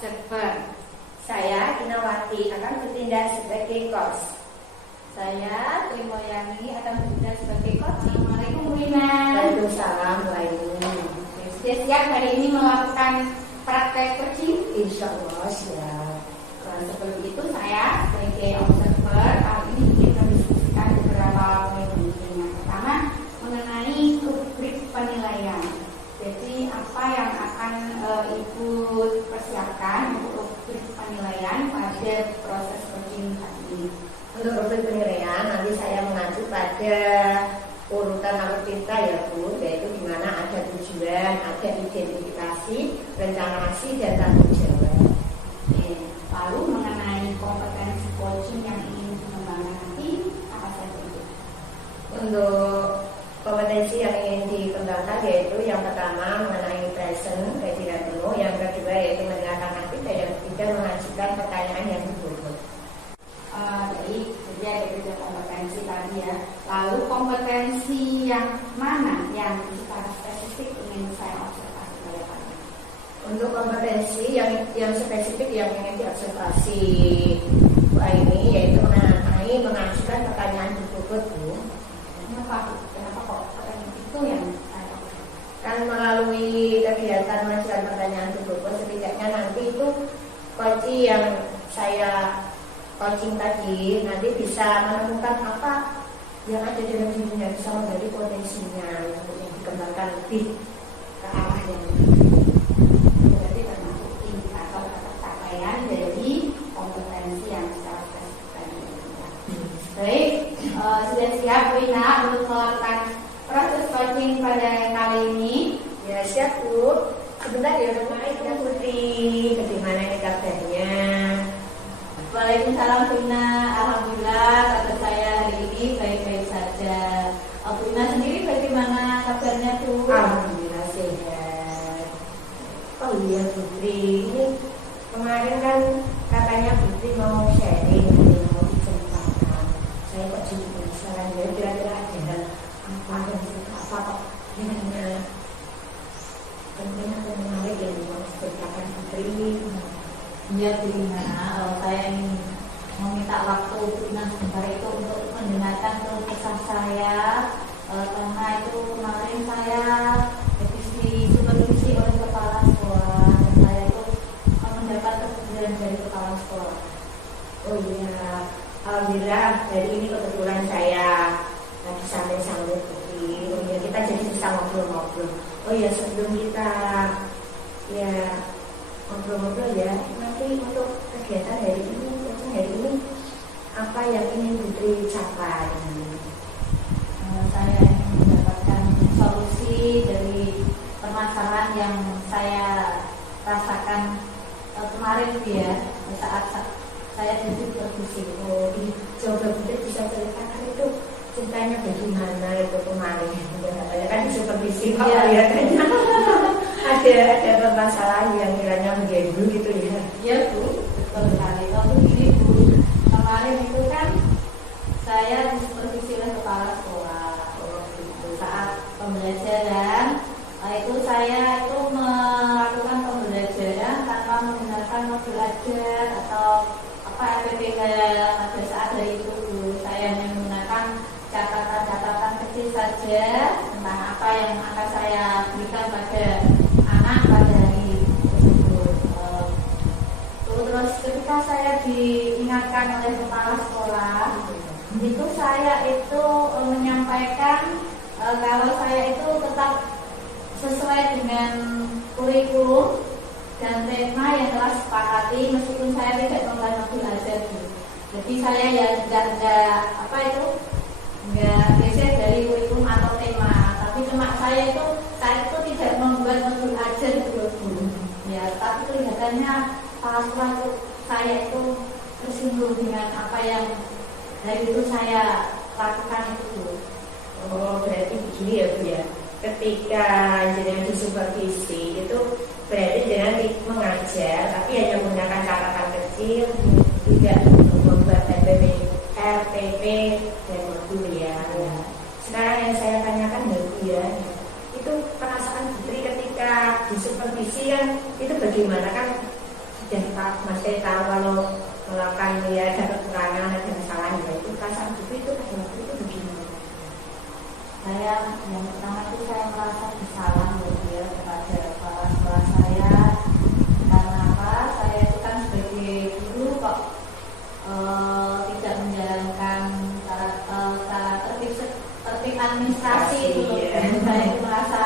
observer. Saya Kinawati akan bertindak sebagai coach. Saya Tri Moyani akan bertindak sebagai coach. Assalamualaikum Bu Ina. Waalaikumsalam Bu Aini. Sudah siap hari ini melakukan praktek coaching? Insya Allah siap. Sebelum itu saya sebagai observer kali ini kita diskusikan beberapa poin penting. Yang pertama mengenai rubrik penilaian. Jadi apa yang akan Ibu persiapkan untuk rubrik penilaian pada proses coaching tadi ini? Untuk rubrik penilaian nanti saya mengacu pada urutan alur-kita ya Bu, yaitu di mana ada tujuan, ada identifikasi, rencana aksi, dan tanggung jawab. Lalu mengenai kompetensi coaching yang ingin dikembangkan nanti apa saja itu? Untuk kompetensi yang ingin dikembangkan yaitu yang pertama mengenai present, kehadiran penuh, yang kedua yaitu mendengarkan aktif, dan yang ketiga mengajukan pertanyaan yang berbobot. Jadi ada tiga kompetensi tadi ya. Lalu kompetensi yang mana yang secara spesifik ingin saya observasi pada Pak? Untuk kompetensi yang spesifik yang ingin diobservasi Bu Aini yaitu mengenai mengajukan pertanyaan berbobot Bu. Kenapa kok pertanyaan itu yang saya Kan melalui kegiatan mengajukan pertanyaan berbobot setidaknya nanti itu coaching yang saya coaching tadi nanti bisa menemukan apa yang ada dalam dirinya, bisa menjadi potensinya untuk yang dikembangkan lebih ke arah yang berarti termasuk indikator capaian dari kompetensi yang secara spesifik tadi. Baik, sudah siap Bu Ina untuk melakukan proses coaching pada kali ini? Ya siap Bu. Sebentar ya Bu Putri, bagaimana ini kabarnya? Waalaikumsalam Bu Ina. Alhamdulillah kabar saya hari ini baik-baik saja. Bu Ina sendiri bagaimana kabarnya Bu? Alhamdulillah sehat. Oh iya Putri, ini kemarin kan katanya Putri mau sharing, mau diceritakan. Saya kok jadi penasaran ya, kira-kira ada hal apa dan apa kok kira-kira penting atau menarik yang mau diceritakan Putri. Iya Bu Ina, saya ingin meminta waktu Bu Ina sebentar itu untuk mendengarkan keluh kesah saya karena itu kemarin saya supervisi oleh kepala sekolah dan saya itu mendapat keputusan dari kepala sekolah. Oh iya, alhamdulillah hari ini kebetulan saya lagi sambil Putri. Oh iya, kita jadi bisa ngobrol-ngobrol. Oh iya, sebelum kita ya ngobrol-ngobrol ya, nanti untuk kegiatan hari ini apa yang ingin Putri capai? Saya ingin mendapatkan solusi dari permasalahan yang saya rasakan kemarin ya saat saya jadi supervisi. Oh, coba Putri bisa ceritakan itu ceritanya bagaimana itu kemarin? Ya kan di supervisi Iya. Kelihatannya ada permasalahan yang kiranya mengganggu gitu ya. Iya Bu, betul sekali. Waktu ini Bu, kemarin itu kan saya disupervisi oleh kepala sekolah. Saat pembelajaran itu saya itu melakukan pembelajaran tanpa menggunakan modul ajar atau RPPH pada saat hari itu Bu. Saya hanya menggunakan catatan-catatan kecil saja tentang apa yang akan saya berikan pada anak pada hari tersebut. Terus ketika saya diingatkan oleh kepala sekolah, itu saya itu menyampaikan kalau saya itu tetap sesuai dengan kurikulum dan tema yang telah sepakati meskipun saya tidak membuat modul ajar. Jadi saya ya nggak geser dari kurikulum atau tema, tapi cuma saya itu tidak membuat modul ajar gitu. Ya, tapi kelihatannya pas waktu saya itu tersinggung dengan apa yang dari itu saya lakukan itu. Oh, berarti begini ya Bu ya. Ketika jenengan disupervisi itu berarti jenengan mengajar tapi hanya menggunakan catatan kecil, tidak membuat RPP dan modul ya. Sekarang yang saya tanyakan Bu ya, itu perasaan Putri ketika disupervisi kan itu bagaimana kan sudah Pak Mas tahu kalau melakukan ya ada kekurangan, ada kesalahan, ya itu perasaan Putri itu pada waktu itu begini. Saya yang pertama itu saya merasa bersalah ya kepada kepala sekolah saya. Karena apa? Saya itu kan sebagai guru kok tidak menjalankan cara tertib administrasi itu. Saya itu merasa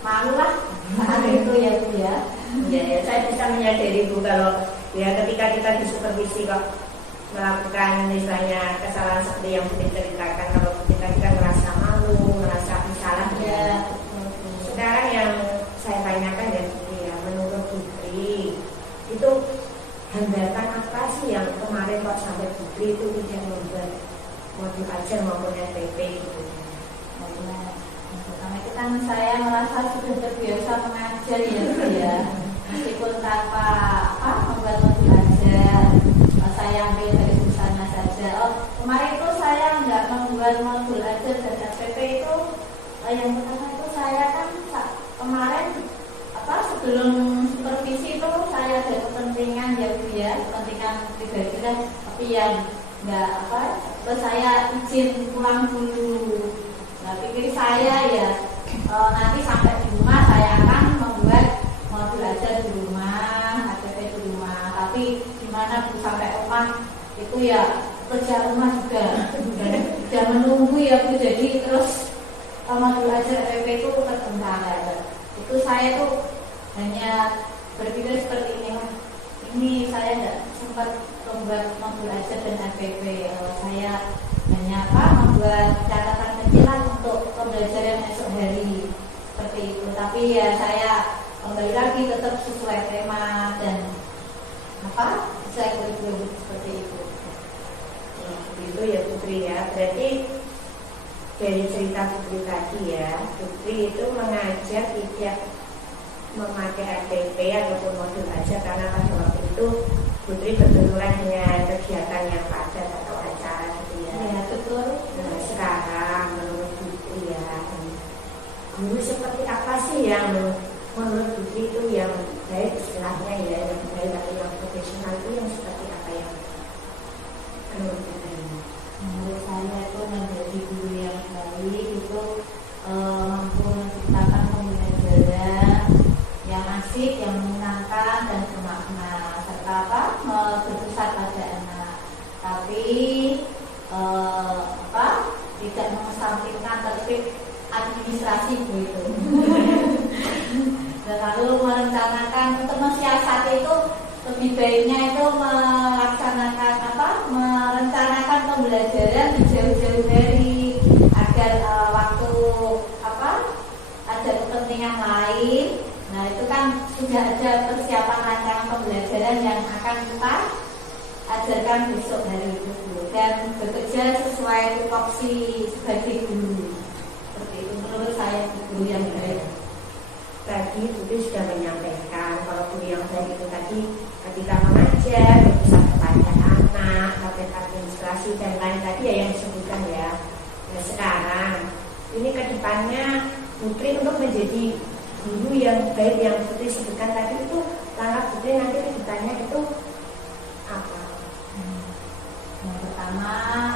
malu lah saat itu ya Bu ya. Ya, saya bisa menyadari Bu kalau ya ketika kita disupervisi kok melakukan misalnya kesalahan seperti yang Putri ceritakan, kalau kita merasa malu, merasa bersalah ya. Sekarang yang saya tanyakan ya Putri ya, menurut Putri itu hambatan apa sih yang kemarin kok sampai Putri itu tidak membuat modul ajar maupun FPP gitu? Yang pertama itu kan saya merasa sudah terbiasa mengajar ya, meskipun tanpa membuat modul ajar. Saya ambil dari misalnya saja. Kemarin itu saya nggak membuat modul ajar dan FPP itu. Yang pertama itu saya kan kemarin sebelum supervisi itu saya ada kepentingan ya kepentingan pribadi lah, tapi yang nggak terus saya izin pulang dulu. Nah, pikir saya ya nanti sampai di rumah saya akan membuat modul ajar di rumah, ATP di rumah. Tapi gimana Bu sampai rumah itu ya kerja rumah juga dan menunggu ya Bu. Jadi terus modul ajar ATP itu terbengkalai. Itu saya tuh hanya berpikir seperti ini lah. Ini saya tidak sempat membuat modul ajar dan ATP. Saya hanya membuat catatan kecilan untuk pembelajaran esok hari seperti itu. Tapi ya saya kembali lagi tetap sesuai tema dan sesuai kurikulum seperti itu. Itu ya Putri ya. Berarti dari cerita Putri tadi ya, Putri itu mengajar tidak memakai ATP ataupun modul ajar karena pada waktu itu Putri berbenturan dengan kegiatan yang padat atau acara gitu ya. Ya betul. Nah, sekarang menurut Putri ya, guru seperti apa sih yang menurut Putri itu yang baik istilahnya ya, yang baik atau yang profesional itu yang seperti apa yang menurut Putri? Menurut saya itu menjadi guru yang baik itu mampu menciptakan pembelajaran yang asik, yang menyenangkan dan bermakna, serta berpusat pada anak. Tapi tidak mengesampingkan tertib administrasi begitu. Dan lalu merencanakan untuk mensiasati itu lebih baiknya itu merencanakan pembelajaran jauh-jauh dari agar waktu ada kepentingan lain. Nah itu kan sudah ada persiapan rancangan pembelajaran yang akan kita ajarkan besok hari itu dan bekerja sesuai tupoksi sebagai guru. Seperti itu menurut saya guru yang baik. Tadi Putri sudah menyampaikan kalau guru yang baik itu tadi ketika mengajar bisa kepada anak, terkait administrasi dan lain tadi ya yang disebutkan ya. Nah sekarang ini kedepannya Putri untuk menjadi guru yang baik yang Putri sebutkan tadi itu langkah Putri nanti kedepannya itu apa? Yang pertama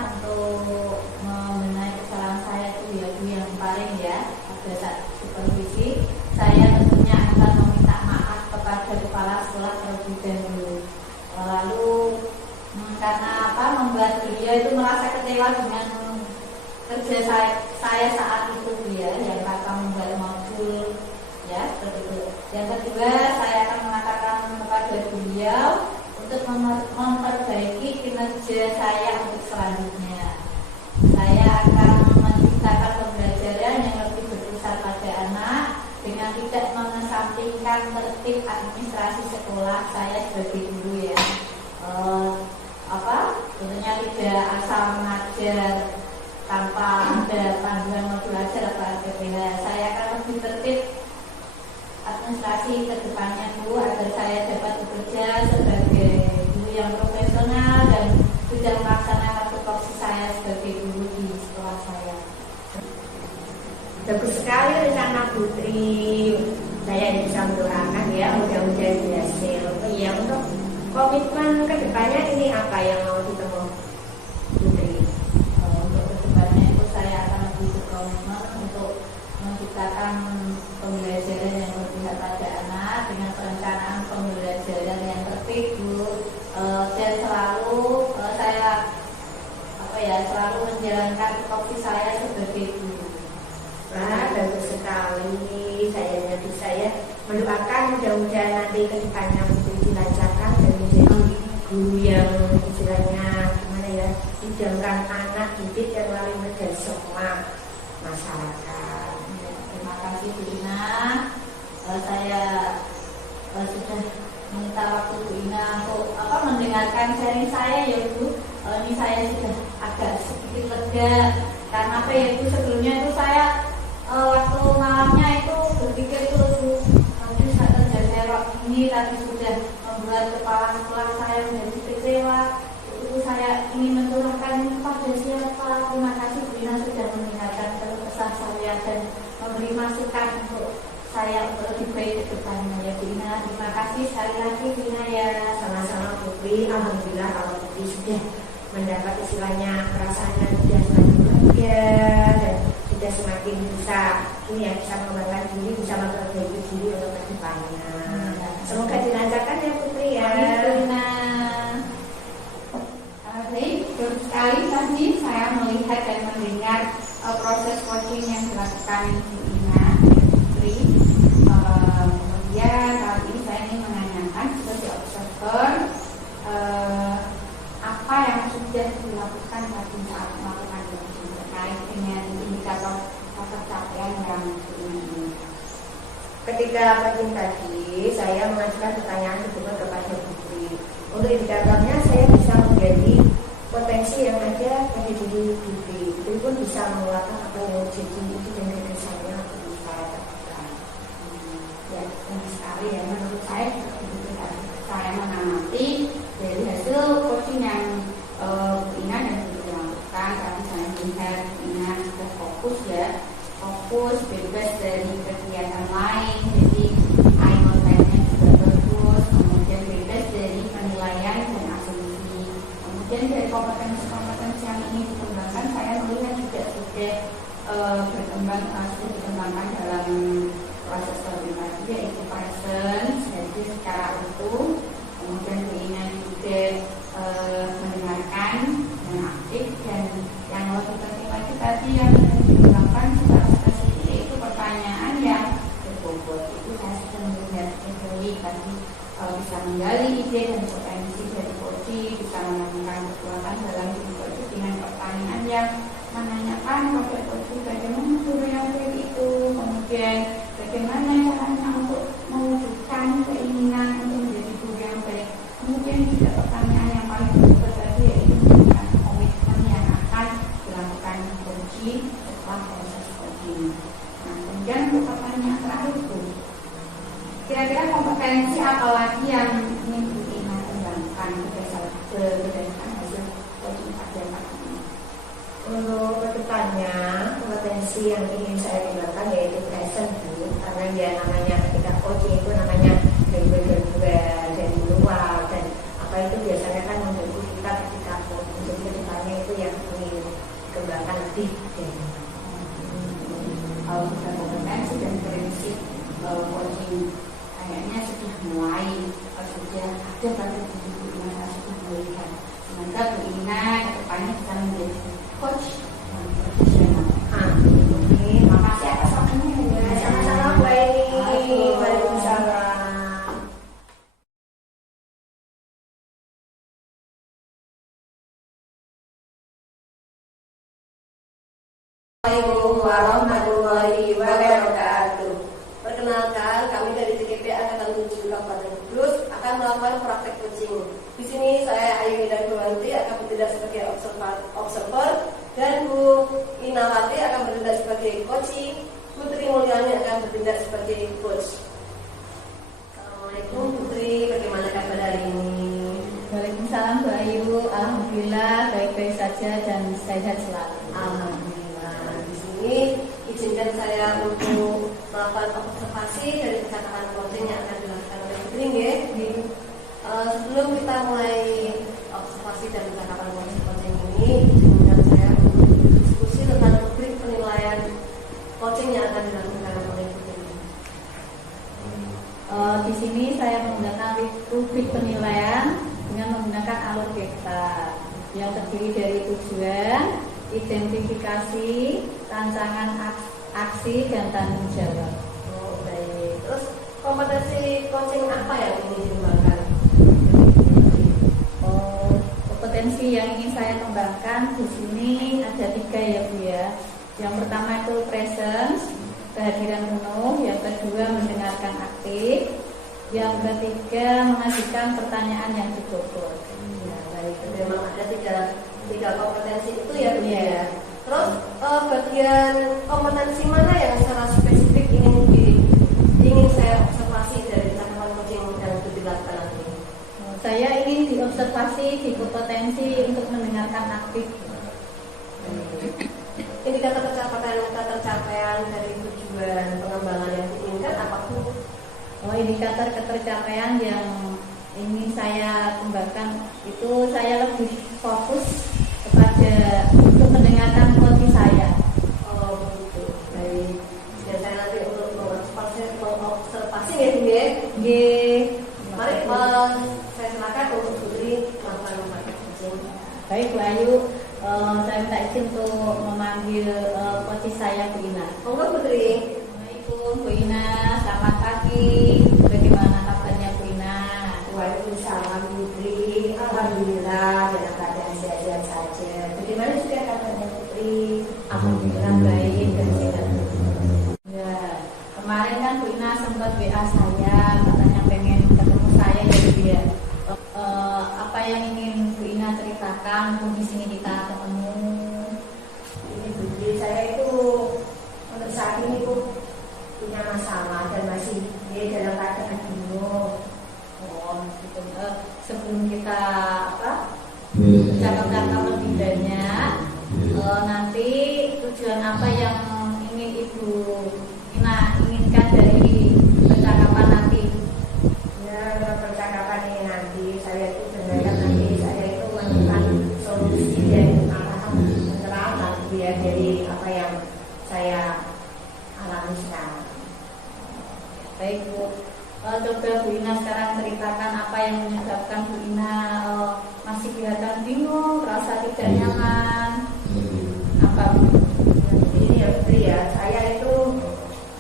untuk membenahi kesalahan saya itu ya Bu yang kemarin ya pada saat supervisi, saya tentunya akan meminta maaf kepada kepala sekolah terlebih dahulu. Lalu karena membuat beliau itu merasa kecewa dengan kerja saya saat itu ya, yang kata membuat modul ya seperti itu. Yang kedua saya akan mengatakan kepada beliau untuk memperbaiki kinerja saya untuk selanjutnya. Saya akan menciptakan pembelajaran yang lebih berpusat pada anak dengan tidak mengesampingkan tertib administrasi sekolah saya sebagai guru ya. Tentunya tidak asal mengajar tanpa ada panduan modul ajar atau RPPH. Saya akan lebih tertib administrasi ke depannya Bu agar saya dapat bekerja sebagai guru yang profesional dan sudah melaksanakan tupoksi saya sebagai guru di sekolah saya. Bagus sekali rencana Putri. Saya bisa mendoakan ya mudah-mudahan Komitmen kedepannya ini apa yang mau ditemu Putri? Untuk kedepannya itu saya akan lebih berkomitmen untuk menciptakan pembelajaran yang berpihak pada anak dengan perencanaan pembelajaran yang tertib, Bu. Dan selalu selalu menjalankan tupoksi saya sebagai guru. Wah, bagus sekali. Saya bisa ya mendoakan mudah-mudahan nanti kedepannya Putri dilancarkan dan menjadi guru yang istilahnya gimana ya, idamkan anak didik yang lain dan semua masyarakat. Terima kasih Bu Ina. Saya sudah minta waktu Bu Ina untuk mendengarkan sharing saya ya Bu. Ini saya sudah agak sedikit lega karena apa ya Bu, sebelumnya itu saya waktu malamnya itu berpikir itu Bu, nanti saya terjadi ini tadi sudah membuat kepala saya menjadi kecewa. Itu saya ingin mencurahkan pada siapa. Terima kasih Bu Ina sudah mendengarkan keluh kesah saya dan memberi masukan untuk saya untuk lebih baik ke depannya ya Bu Ina. Terima kasih sekali lagi Bu Ina ya. Sama-sama Putri. Alhamdulillah kalau Putri sudah mendapat istilahnya perasaannya sudah semakin lega dan sudah semakin bisa ini ya, bisa mengembangkan diri, bisa memperbaiki diri untuk kedepannya. Semoga dilancarkan ya Putri ya. Baik, baru sekali tadi saya melihat dan mendengar proses coaching yang dilakukan Bu Ina Putri. Kemudian kali ini saya ingin menanyakan sebagai observer apa yang sudah dilakukan pada saat melakukan coaching terkait dengan indikator pencapaian yang ini. Ketika pagi tadi saya mengajukan pertanyaan tersebut kepada Putri. Untuk indikatornya saya bisa menjadi potensi yang ada pada diri Putri. Putri pun bisa mengeluarkan apa yang jadi itu dan gagasannya untuk saya lakukan. Ya, benar sekali ya. Menurut saya ketika saya mengamati dari hasil coaching yang Bu Ina dan Bu Ina lakukan, tadi saya melihat Bu Ina sudah fokus bebas dari kegiatan lain, jadi eye contact-nya juga bagus, kemudian bebas dari penilaian dan asumsi, kemudian dari kompetensi yang ingin dikembangkan saya melihat juga sudah dikembangkan dalam proses komunikasi, yaitu presence, jadi secara utuh. Kemudian Bu Ina juga mendengarkan dan aktif, dan yang lebih penting lagi tadi yang dikembangkan secara spesifik yaitu pertanyaan yang berbobot. Itu saya sudah melihat baik tadi bisa menggali ide dan potensi dari coaching, bisa menemukan kekuatan dalam diri coaching dengan pertanyaan yang menanyakan pada coaching bagaimana guru yang baik itu, kemudian bagaimana caranya untuk mewujudkan keinginan untuk menjadi guru yang baik. Kemudian juga pertanyaan yang paling penting tadi yaitu menentukan komitmen yang akan dilakukan coaching setelah proses coaching. Nah, kemudian untuk pertanyaan terakhir itu, kira-kira kompetensi apa lagi yang ingin Bu Ina kembangkan berdasarkan hasil coaching pada pagi ini? Untuk kedepannya kompetensi yang ingin saya kembangkan yaitu present Bu, karena ya namanya ketika coaching itu namanya dari berdua dari luar dan apa itu biasanya kan membantu kita ketika coaching. Jadi kedepannya itu yang ingin kembangkan lebih dari kalau sudah kompetensi dan prinsip coaching kayaknya sudah mulai sudah ada pada diri Bu Ina, sudah melihat. Semoga Bu Ina kedepannya bisa menjadi coach yang profesional. Amin. Makasih atas waktunya ya. Sama-sama Bu Aini. Waalaikumsalam. Assalamualaikum warahmatullahi wabarakatuh. Perkenalkan, kami dari TKP Angkatan 7 Kabupaten Kudus akan melakukan praktek coaching. Di sini saya Ayu dan Buwanti akan bertindak sebagai observer dan Bu Inawati akan bertindak sebagai coaching. Putri Mulyani akan bertindak sebagai coach. Assalamualaikum Putri, bagaimana kabar hari ini? Waalaikumsalam Bu Ayu. Alhamdulillah baik-baik saja dan sehat selalu. Alhamdulillah. Di sini izinkan saya untuk melakukan observasi dari percakapan coaching yang akan dilakukan oleh Putri. Sebelum kita Di sini saya menggunakan rubrik penilaian dengan menggunakan alur vektor yang terdiri dari tujuan, identifikasi, rancangan aksi, dan tanggung jawab. Oh, baik. Terus kompetensi coaching apa yang ingin dikembangkan? Kompetensi yang ingin saya kembangkan di sini ada 3 ya Bu ya. Yang pertama itu presence, kehadiran penuh. Yang kedua mendengarkan aktif. Yang ketiga mengajukan pertanyaan yang cukup. Ya, baik. Memang ada tiga kompetensi itu ya Bu ya. Terus bagian kompetensi mana yang secara spesifik ingin saya observasi dari cakapan coaching yang dilakukan nanti? Saya ingin diobservasi di kompetensi untuk mendengarkan aktif. Indikator ketercapaian dari tujuan pengembangan yang diinginkan apa Bu? Indikator ketercapaian yang ingin saya kembangkan itu saya lebih fokus kepada untuk mendengarkan coach saya. Oh begitu, baik. Dan saya nanti untuk mengobservasi ya Bu ya. Mari saya silakan untuk Putri melakukan praktek coaching. Baik Bu Ayu, saya minta izin untuk memanggil coach saya Bu Ina. Monggo Putri. Assalamualaikum Bu Ina, selamat pagi. Bagaimana kabarnya Bu Ina? Waalaikumsalam Putri. Alhamdulillah dalam keadaan sehat-sehat saja. Bagaimana juga kabarnya Putri? Alhamdulillah baik dan sehat. Ya, kemarin kan Bu Ina sempat WA saya, katanya pengen ketemu saya ya Bu ya. Apa yang ingin Bu Ina ceritakan untuk di sini kita ketemu? Ini Putri, saya itu untuk saat ini punya masalah dan masih dalam keadaan bingung. Gitu. Sebelum kita cakap-cakap lebih banyak, nanti tujuan apa yang ingin Ibu Ina inginkan dari percakapan nanti? Ya, dalam percakapan ini nanti saya itu berharap nanti saya itu menemukan solusi dan pencerahan ya dari apa yang saya alami sekarang. Baik Bu, coba Bu Ina sekarang ceritakan apa yang menyebabkan Bu Ina masih kelihatan bingung, merasa tidak nyaman. Apa Bu? Ini ya Putri ya, saya itu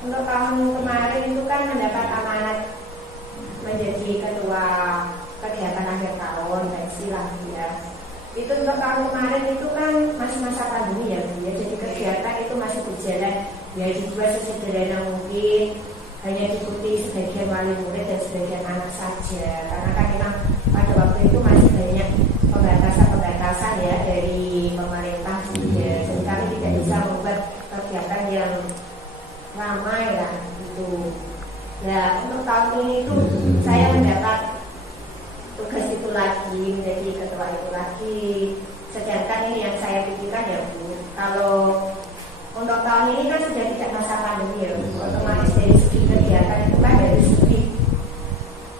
untuk tahun kemarin itu kan mendapat amanat menjadi ketua kegiatan akhir tahun dan istilah ya. Itu untuk tahun kemarin itu kan masih masa pandemi ya, jadi kegiatan itu masih berjalan ya dibuat sesederhana mungkin, hanya diikuti sebagian wali murid dan sebagian anak saja, karena kan memang pada waktu itu masih banyak pembatasan ya dari pemerintah ya, jadi kami tidak bisa membuat kegiatan yang ramai lah gitu. Ya untuk tahun ini itu saya mendapat tugas itu lagi, menjadi ketua itu lagi. Sedangkan ini yang saya pikirkan ya Bu, kalau untuk tahun ini kan sudah tidak masa pandemi ya Bu, otomatis dari segi kegiatan itu kan dari segi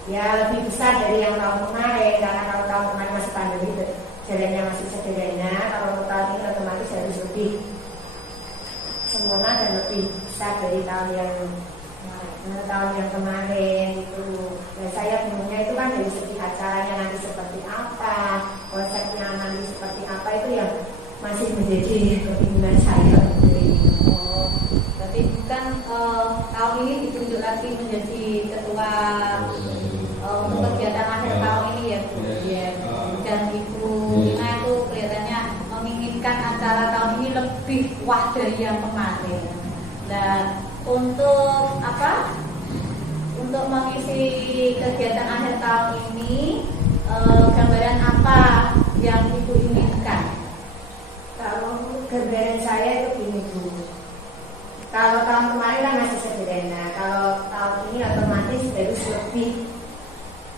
ya lebih besar dari yang tahun kemarin, karena kalau tahun kemarin masih pandemi jalannya masih sederhana. Kalau untuk tahun ini otomatis harus lebih sempurna dan lebih besar dari tahun yang kemarin itu. Dan saya bingungnya itu kan dari segi acaranya nanti seperti apa, konsepnya nanti seperti apa, itu yang masih menjadi kebingungan saya. Berarti bukan tahun ini ditunjuk lagi menjadi ketua untuk kegiatan akhir tahun ini ya Bu. Ya. Dan Ibu Ina itu kelihatannya menginginkan acara tahun ini lebih wah dari yang kemarin. Dan untuk apa? Untuk mengisi kegiatan akhir tahun ini, gambaran apa yang Ibu inginkan? Kalau gambaran saya itu gini Bu, kalau tahun kemarin kan masih sederhana, kalau tahun ini otomatis harus lebih,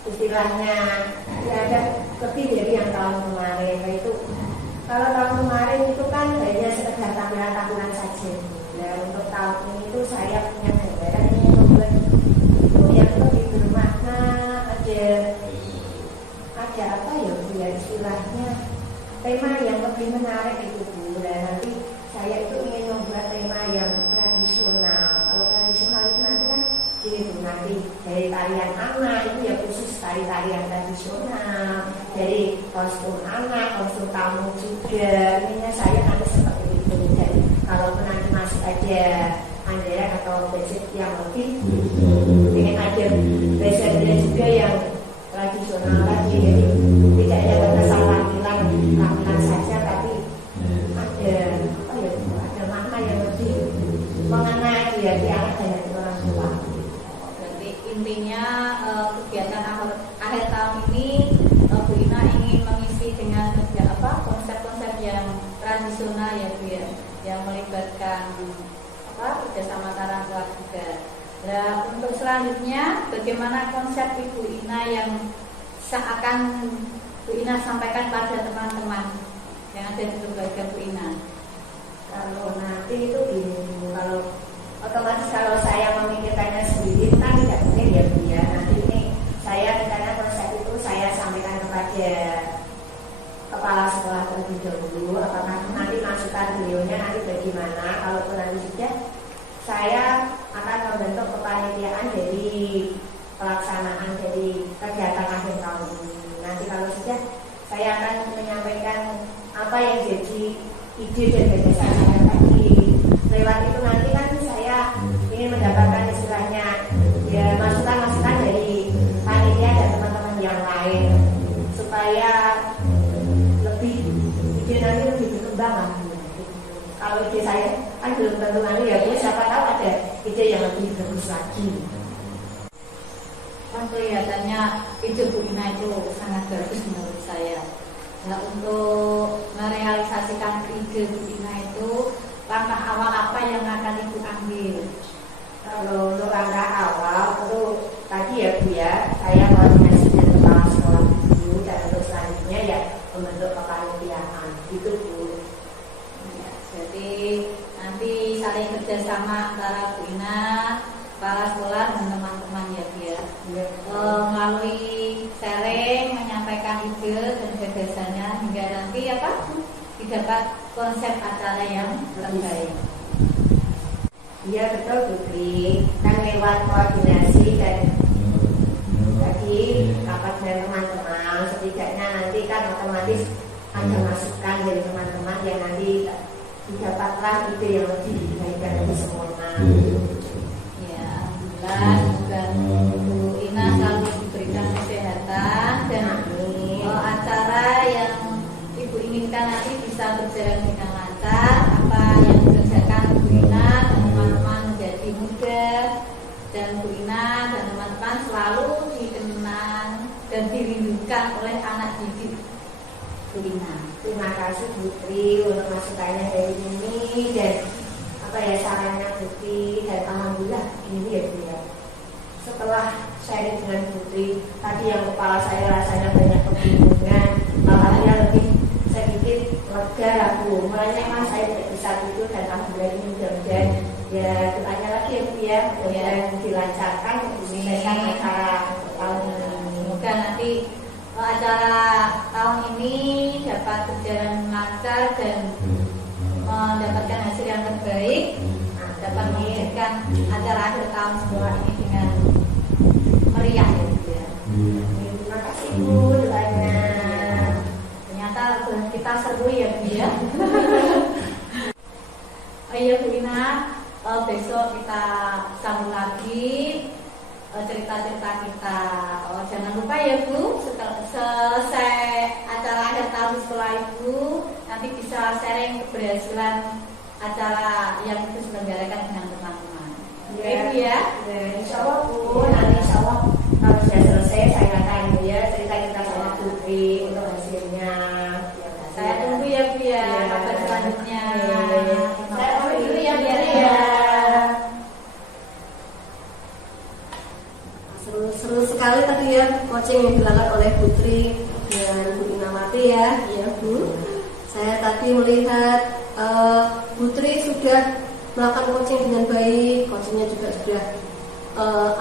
istilahnya ya ada lebih dari yang tahun kemarin. Itu kalau tahun kemarin itu kan hanya sekedar tampilan-tampilan saja. Nah untuk tahun ini itu saya punya gambaran ingin membuat itu yang lebih bermakna, ada apa ya Bu ya, istilahnya tema yang lebih menarik itu Bu. Dan nanti saya itu ingin membuat tema yang tradisional. Kalau tradisional itu nanti kan gini Bu, nanti dari tarian anak itu ya khusus tarian tradisional. Jadi kostum anak, kostum tamu juga. Ininya saya nanti seperti itu. Jadi kalaupun nanti masih ada anggaran atau budget yang lebih, ingin ada belajarnya juga yang tradisional lagi. Jadi tidak hanya berdasar tampilan saja, tapi ada makna yang lebih mengenai di anak dan orang tua. Berarti intinya kegiatan akhir tahun ini Bu Ina ingin mengisi dengan konsep-konsep yang tradisional ya Bu ya, yang melibatkan kerjasama antara tua juga. Nah, untuk selanjutnya bagaimana konsep Ibu Ina yang akan Bu Ina sampaikan pada teman-teman yang ada di keluarga Bu Ina? Kalau nanti itu gini, kalau otomatis kalau saya memikirkannya sendiri kan tidak mungkin ya Bu ya. Nanti ini saya karena konsep itu saya sampaikan kepada kepala sekolah terlebih dahulu. Apakah nanti masukan beliaunya nanti bagaimana? Kalaupun nanti sudah, saya akan membentuk kepanitiaan dari pelaksanaan dari kegiatan akhir tahun ini. Nanti kalau sudah, saya akan menyampaikan apa yang jadi ide dan gagasan saya tadi. Lewat itu nanti kan saya ingin mendapatkan istilahnya ya masukan-masukan dari panitia dan teman-teman yang lain supaya lebih ide nanti lebih berkembang lah. Kalau ide saya kan belum tentu nanti ya Bu, siapa tahu ada ide yang lebih bagus lagi. Kelihatannya ide Bu Ina itu sangat bagus menurut saya. Nah, untuk merealisasikan ide Bu Ina itu langkah awal apa yang akan Ibu ambil? Kalau untuk langkah awal itu tadi ya Bu ya, saya koordinasi dengan kepala sekolah dulu, dan untuk selanjutnya ya membentuk kepanitiaan gitu Bu. Ya, jadi nanti saling kerjasama antara Bu Ina, kepala sekolah dan teman-teman ya Bu ya. Melalui sharing, menyampaikan ide dan gagasannya hingga nanti didapat konsep acara yang terbaik. Iya betul Putri, kan lewat koordinasi dan tadi rapat dengan teman-teman, setidaknya nanti kan otomatis ada masukan dari teman-teman yang nanti didapatlah ide yang lebih baik dan lebih sempurna. Ya, alhamdulillah semoga Bu Ina selalu diberikan kesehatan dan acara yang Ibu inginkan nanti bisa berjalan dengan lancar. Apa yang dikerjakan Bu Ina dan teman-teman menjadi mudah, dan Bu Ina dan teman-teman selalu dikenang dan dirindukan oleh anak didik Bu Ina. Terima kasih Putri untuk masukannya dari ini dan sarannya Putri, dan alhamdulillah ini ya Bu ya. Setelah sharing dengan Putri tadi yang kepala saya rasanya banyak kebingungan, alhamdulillah lebih sedikit lega lah Bu. Makanya emang saya tidak bisa tidur, dan alhamdulillah ini mudah-mudahan ya doanya lagi ya Bu ya, mudah-mudahan dilancarkan menyelesaikan acara tahun ini. Semoga nanti acara tahun ini dapat berjalan lancar dan mendapatkan hasil yang terbaik, dapat mewujudkan acara akhir tahun sekolah ini dengan meriah ya Bu ya. Terima kasih Bu doanya. Ternyata kita seru ya Bu ya. Oh iya Bu Ina, besok kita sambung lagi cerita-cerita kita. Jangan lupa ya Bu, selesai acara akhir tahun sekolah Ibu, nanti bisa sharing keberhasilan acara yang itu diselenggarakan dengan teman-teman. Ya Ibu ya. Insya Allah Bu, nanti insya Allah kalau sudah selesai saya akan ya cerita kita sama Putri untuk hasilnya. Saya tunggu ya Bu ya kabar selanjutnya. Saya pamit dulu ya Bu ya. Seru sekali tadi ya coaching yang dilakukan oleh Putri dan Bu Inawati ya. Ya Bu, saya tadi melihat Putri sudah melakukan coaching dengan baik, coachingnya juga sudah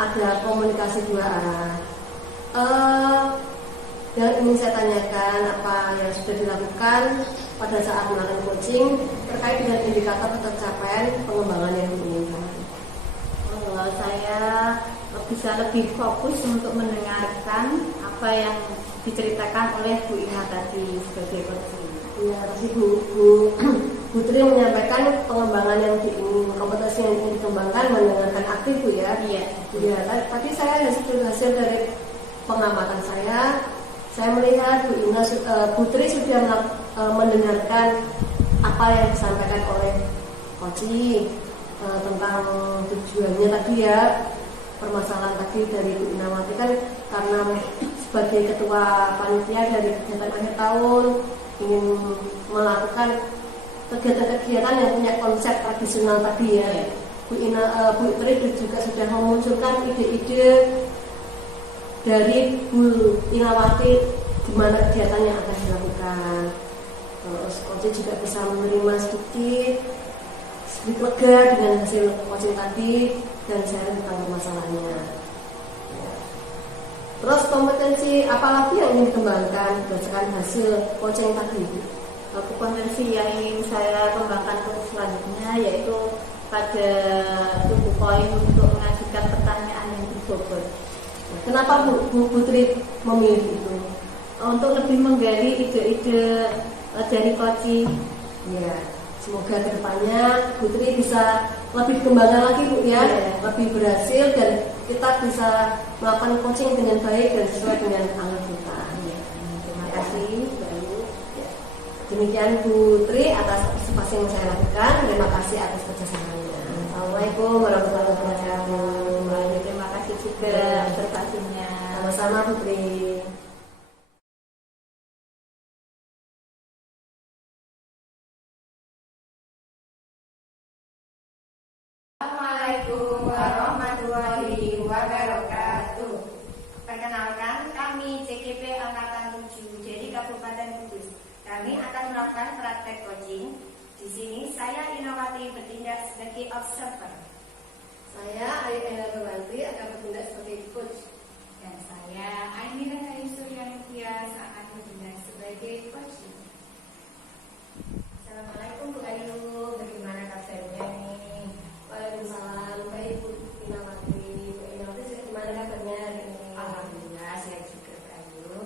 ada komunikasi dua arah. Yang ingin saya tanyakan, apa yang sudah dilakukan pada saat melakukan coaching terkait dengan indikator tercapaian pengembangan yang diinginkan? Saya bisa lebih fokus untuk mendengarkan apa yang diceritakan oleh Bu Ina tadi sebagai coaching. Ya, tadi Bu Tri menyampaikan pengembangan yang kompetensi yang ingin dikembangkan mendengarkan aktif Bu ya. Iya. Ya, tapi saya hasil dari pengamatan saya melihat Bu Tri sudah mendengarkan apa yang disampaikan oleh coaching tentang tujuannya tadi ya, permasalahan tadi dari Bu Inawati kan karena sebagai ketua panitia dari kegiatan akhir tahun ingin melakukan kegiatan-kegiatan yang punya konsep tradisional tadi ya. Bu Tri juga sudah memunculkan ide-ide dari Bu Inawati di mana kegiatan yang akan dilakukan. Terus coaching juga bisa menerima sedikit lega dengan hasil coaching tadi dan sharing tentang permasalahannya. Terus kompetensi apa lagi yang ingin dikembangkan berdasarkan hasil coaching tadi? Kompetensi yang ingin saya kembangkan untuk selanjutnya yaitu pada tubuh poin untuk mengajukan pertanyaan yang berbobot. Kenapa Bu Putri memilih itu? Untuk lebih menggali ide-ide dari coaching. Ya, semoga kedepannya Bu Putri bisa lebih dikembangkan lagi Bu ya, lebih berhasil dan kita bisa melakukan coaching dengan baik dan sesuai dengan alur kita. Terima kasih Mbak Ayu. Demikian Bu Tri atas observasi yang saya lakukan. Terima kasih atas kerjasamanya. Assalamualaikum warahmatullahi wabarakatuh. Terima kasih juga observasinya. Sama-sama Bu Tri. Assalamualaikum warahmatullahi wabarakatuh. Perkenalkan, kami CKP Angkatan 7 dari Kabupaten Kudus. Kami akan melakukan praktek coaching. Di sini saya Inawati bertindak sebagai observer. Saya Ayu Enda Berwanti akan bertindak sebagai coach. Dan saya Ainira Hayu Suryanutia akan bertindak sebagai coach. Assalamualaikum Bu Ayu, bagaimana kabarnya nih? Waalaikumsalam. Baik Bu Inawati. Bu Inawati gimana kabarnya hari ini? Alhamdulillah saya juga Bu Ayu.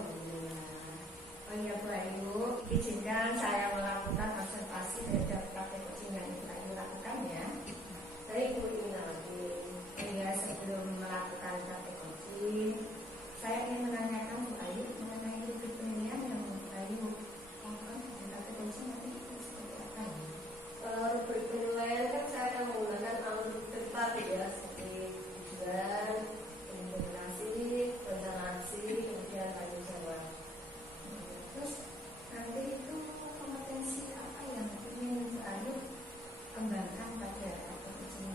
Oh iya Bu Ayu, izinkan saya melakukan observasi terhadap praktek coaching yang Bu Ayu lakukan ya. Baik Bu Inawati. Iya, sebelum melakukan praktek coaching, saya ingin menanyakan Bu Ayu mengenai lebih penilaian yang Bu Ayu lakukan di praktek coaching nanti seperti apa ya? Kalau rubrik penilaian kan saya akan menggunakan alur tadi ya, seperti tujuan, implementasi, rencana kemudian tanggung jawab. Terus nanti itu kompetensi apa yang ingin Bu Ayu kembangkan pada praktek coaching?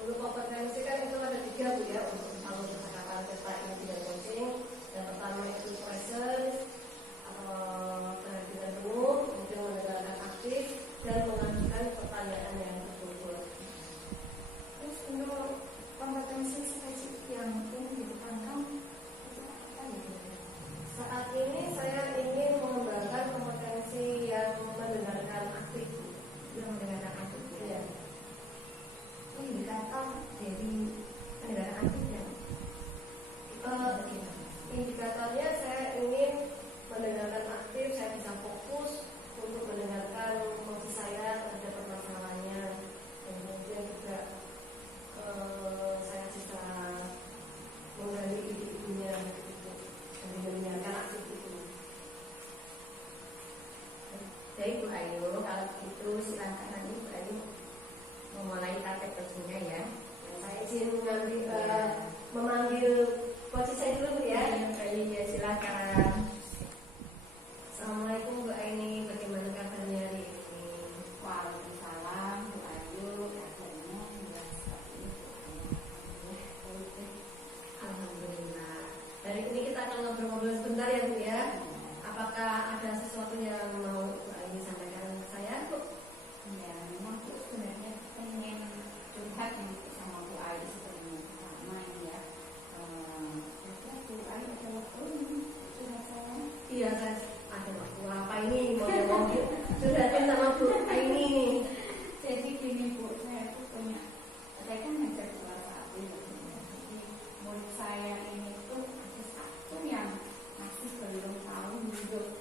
Untuk kompetensi kan itu ada 3 Bu ya, untuk alur percakapan kita ini tidak coaching. Yang pertama itu presence atau perhatian penuh, kemudian mendengarkan aktif dan mengajukan pertanyaan yang berbobot. Terus untuk kompetensi spesifik yang ingin dikembangkan itu apa ya? Saat ini saya ingin mengembangkan kompetensi yang mendengarkan aktif. Yang mendengarkan aktif Ya. Indikator dari pendengaran aktif ya? Indikatornya saya ingin mendengarkan aktif, saya bisa fokus untuk mendengarkan fungsi saya terhadap permasalahannya, dan kemudian juga saya bisa menggali ide-idenya dan mendengarkan aktif itu. Baik Bu Ayu, kalau begitu silakan nanti Bu Ayu memulai praktek coachingnya ya. Saya izin memanggil coach saya dulu Bu ya. Ya silakan. Assalamualaikum Bu Aini, bagaimana kabarnya hari ini? Waalaikumsalam Bu Ayu, kabarnya juga seperti itu. Alhamdulillah. Dari ini kita akan ngobrol-ngobrol sebentar ya Bu ya. Apakah ada sesuatu yang mau Bu Aini sampaikan ke saya Bu? Ya, memang Bu sebenarnya pengen curhat nih sama Bu Ayu seperti yang pertama ini ya. Bu Ayu ada waktu curhat saya? Iya kan, ada waktu apa ini mau curhatin sama Bu Aini nih. Jadi gini Bu, saya tuh punya, saya kan ngajar salah satu saya ini tuh ada satu yang masih belum tahu hidup,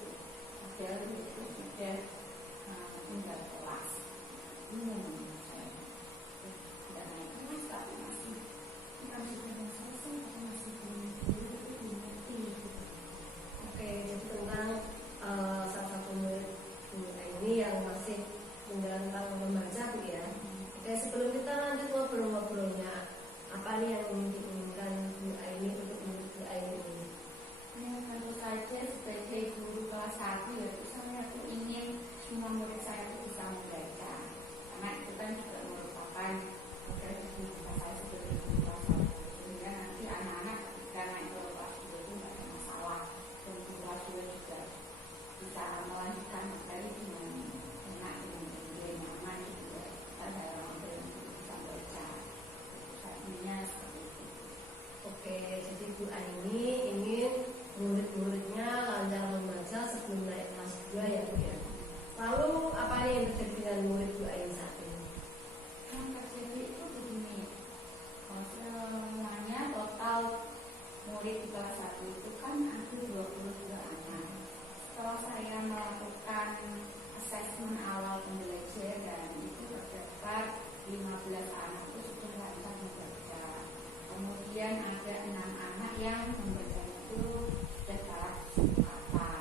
padahal itu sudah tinggal kelas. Saya tidak naik kelas tapi masih sudah selesai atau masih belum ngerti gitu. Oke, jadi tentang salah satu murid ini yang masih menjalankan membaca Bu ya. Oke, sebelum kita lanjut ngobrol-ngobrolnya, apa nih yang ingin diinginkan Bu Aini untuk murid Bu Aini ini? Ya, tentu saja sebagai guru kelas 1 ya, saya tuh ingin semua murid saya itu bisa membaca, karena itu kan juga merupakan modal cita saya sebagai guru kelas 1, sehingga nanti anak-anak ketika naik ke kelas 2 itu nggak ada masalah, dan guru kelas 2 juga bisa melanjutkan materi dengan enak, dengan nyaman gitu ya, pada orang bisa membaca. Saatnya seperti itu. Oke, jadi Bu Aini ingin murid-muridnya lancar membaca sebelum naik kelas 2 ya Bu ya. Lalu apa nih yang terjadi dengan murid Bu Aini saat ini? Yang terjadi itu begini, semuanya total murid di kelas 1 itu kan ada 22 anak. Setelah saya melakukan asesmen awal pembelajaran itu terdapat 15 anak itu sudah lancar membaca. Kemudian ada 6 anak yang membaca itu sudah taraf kata,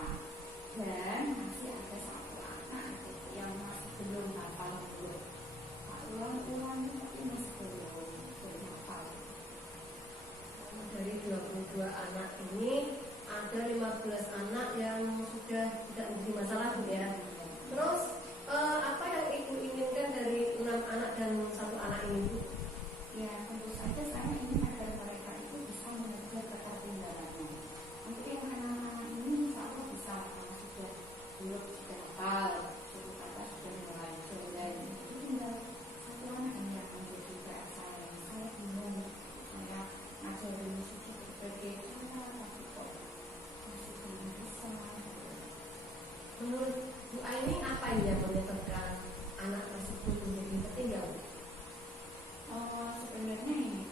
dan masih ada 1 anak yang masih belum hafal huruf. Ulang-ulang tapi masih belum hafal. Dari 22 anak ini ada 15 anak yang sudah tidak menjadi masalah Bu ya. Terus apa yang Ibu inginkan dari 6 anak dan 1 anak ini Bu? Ya, tentu saja saya ingin agar mereka itu bisa mengejar ketertinggalannya. Untuk yang anak-anak ini insya Allah bisa, karena sudah belum sudah hafal, sudah kata sudah mulai jalan. Itu tinggal 1 anak ini yang menjadi PR saya bingung, saya ngajarin sudah berbagai cara, tapi kok masih belum bisa. Menurut Bu Aini apa yang menyebabkan anak tersebut menjadi tertinggal? Sebenarnya ini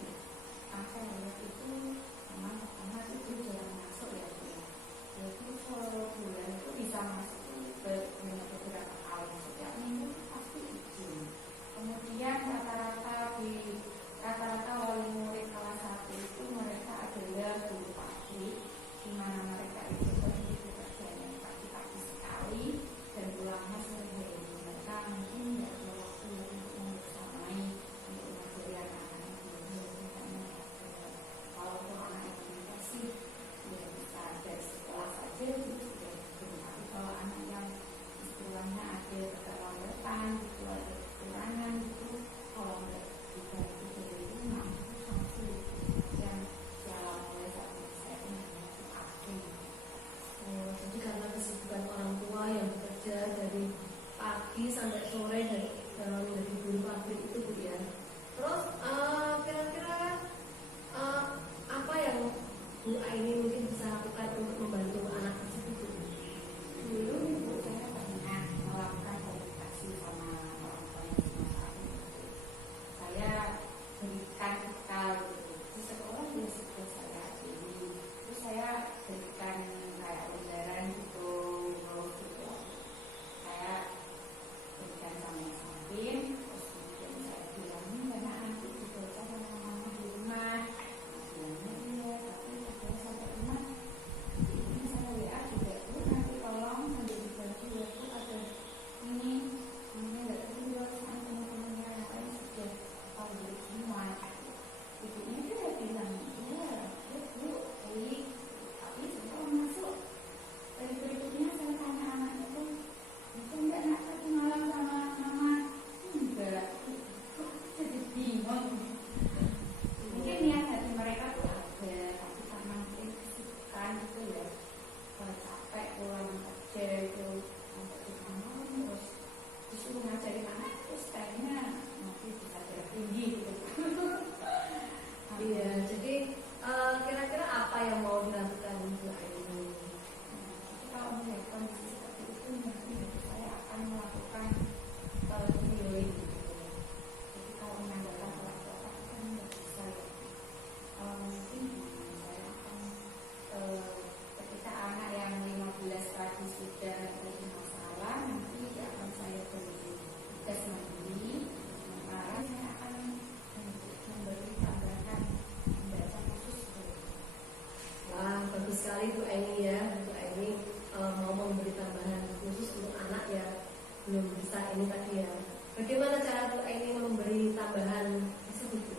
sekali Bu Aini ya. Bu Aini mau memberi tambahan khusus untuk anak ya, belum bisa ini tadi ya. Bagaimana cara Bu Aini memberi tambahan tersebut?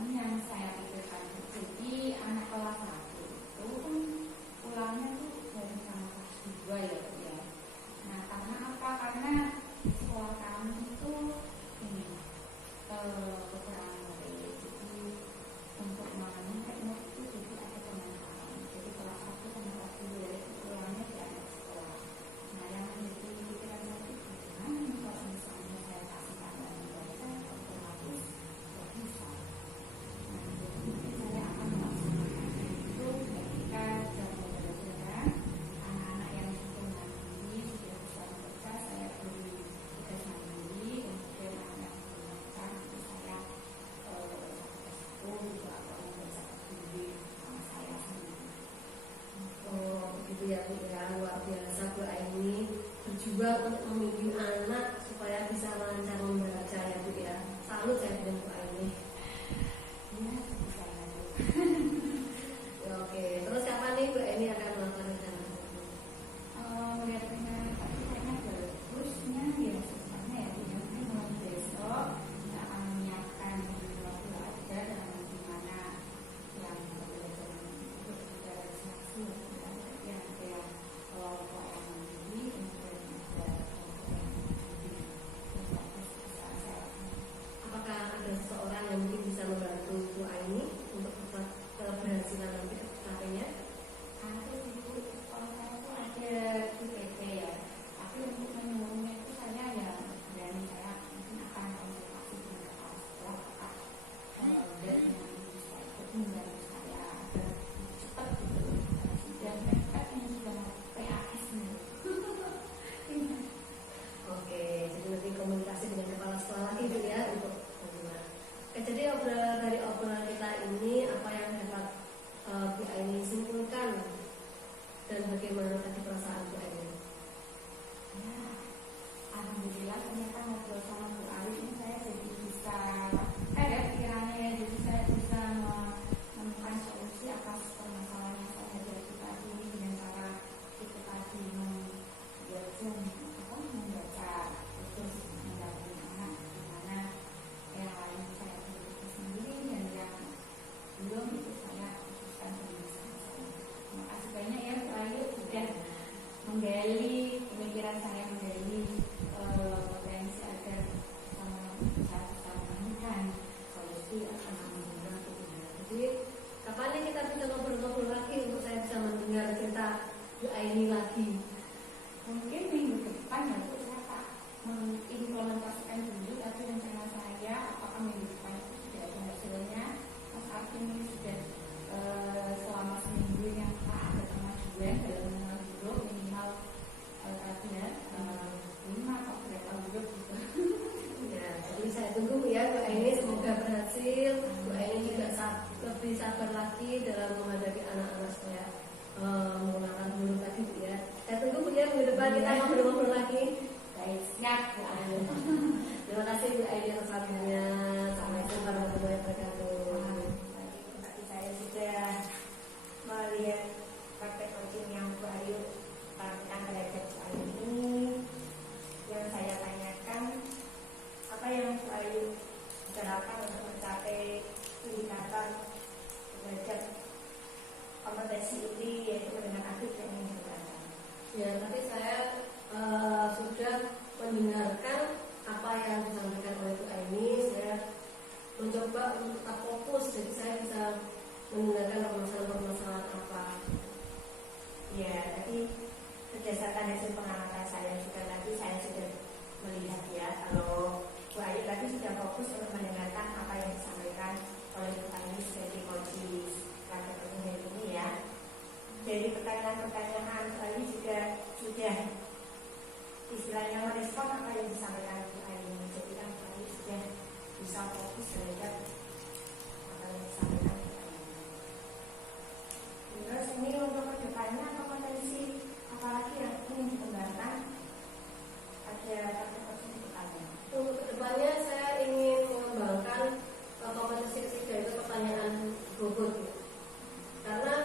Ini yang saya pikirkan. Jadi anak kelas 1 itu kan pulangnya tuh dari sama kelas 2 ya, Bu, ya. Nah, karena apa? Karena sekolah kami itu ini kekurangan murid. Jadi untuk meningkat murid itu jadi ada pemantauan. Jadi kelas 1 sama kelas 2 itu pulangnya di anak sekolah. Nah, yang menjadi pikiran saya itu gimana nih kalau misalnya saya kasih tambahan mereka otomatis nggak bisa. Nah, jadi saya akan melaksanakan itu ketika jam pembelajaran anak-anak yang sudah mandiri sudah bisa membaca, saya beri tugas mandiri, kemudian anak yang belum membaca nanti saya satu juga akan membaca sendiri sama saya sendiri. Oh begitu ya Bu ya, luar biasa Bu Aini berjuang untuk membimbing anak supaya bisa lancar membaca ya Bu ya. Salut saya dengan Bu Aini. Ya, bisa lagi. Ya, oke, terus kapan nih Bu Aini akan melakukan rencana tersebut? Melihatnya tapi kayaknya bagusnya ya sebenarnya ya tidak mulai besok kita akan menyiapkan waktu aja dalam gimana yang belajar untuk belajar saksi yang ada kelompok yang mandiri kemudian ada kelompok yang mandiri terus bisa saya Apakah ada seseorang yang mungkin bisa membantu Bu Aini untuk keberhasilan nanti KP-nya? ada itu kalau saya tuh ada IPT ya tapi untuk menyuruhnya itu saya ya berani saya mungkin akan konsultasi dengan kepala sekolah dan yang bisa ikut membantu saya agar cepat gitu dan mereka yang sudah PAS nih. Oke, jadi nanti komunikasi dengan kepala sekolah lagi Bu ya untuk bagaimana. Oke, jadi dari obrolan kita ini apa yang dapat Bu Aini simpulkan dan bagaimana tadi perasaan Bu Aini? Ya, alhamdulillah ternyata ngobrol sama Bu Alif ini saya jadi bisa ada pikirannya ya, jadi saya bisa menemukan solusi atas permasalahan yang saya hadapi tadi ini dengan cara itu tadi membaca terus mendampingi anak gimana yang lain saya beri sendiri dan yang belum itu saya khususkan sendiri sama saya. Terima kasih banyak ya Bu Ayu sudah menggali pemikiran saya, menggali potensi agar bisa menemukan solusi akan Alhamdulillah Bu ya. Jadi kapan nih kita bisa ngobrol-ngobrol lagi untuk saya bisa mendengar cerita Bu Aini lagi? mungkin minggu depan ya Bu saya tak mengimplementasikan dulu tapi rencana saya apakah minggu depan itu sudah ada hasilnya. Mas Arvin ini sudah selama seminggu yang tak ada kemajuan dalam mengenal huruf minimal tadi ya 5 atau berapa huruf gitu. Ya, jadi saya tunggu Bu ya Bu Aini, semoga berhasil. Bu Aini juga lebih sabar lagi dalam menghadapi anak-anak supaya menggunakan huruf tadi Bu ya. Saya tunggu Bu ya minggu depan kita ngobrol-ngobrol lagi. Baik, siap Bu Ayu. Terima kasih Bu Aini atas waktunya. Assalamualaikum warahmatullahi wabarakatuh. Tadi saya sudah melihat praktek coaching yang Bu Ayu lakukan belajar Bu Ayu ini. Yang saya tanyakan, apa yang Bu Ayu lakukan untuk mencapai peningkatan belajar kompetensi ini yaitu dengan aktif yang ingin digunakan. Ya, tadi saya sudah mendengarkan apa yang disampaikan oleh Bu Aini. Saya mencoba untuk tetap fokus, jadi saya bisa mendengarkan permasalahan-permasalahan apa. Ya, tadi berdasarkan hasil pengamatan saya juga tadi saya sudah melihat ya kalau Bu Ayu tadi sudah fokus untuk mendengarkan apa yang disampaikan oleh Bu Ayu sebagai coaching praktek ini ya. Jadi pertanyaan-pertanyaan Bu Ayu juga sudah istilahnya merespon apa yang disampaikan Bu Ayu. Jadi kan Bu Ayu sudah bisa fokus terhadap apa yang disampaikan Bu Ayu. Terus ini untuk kedepannya kompetensi apalagi yang ingin dikembangkan ada praktek depannya. Untuk kedepannya saya ingin mengembangkan kompetensi ketiga itu pertanyaan bobot ya. Karena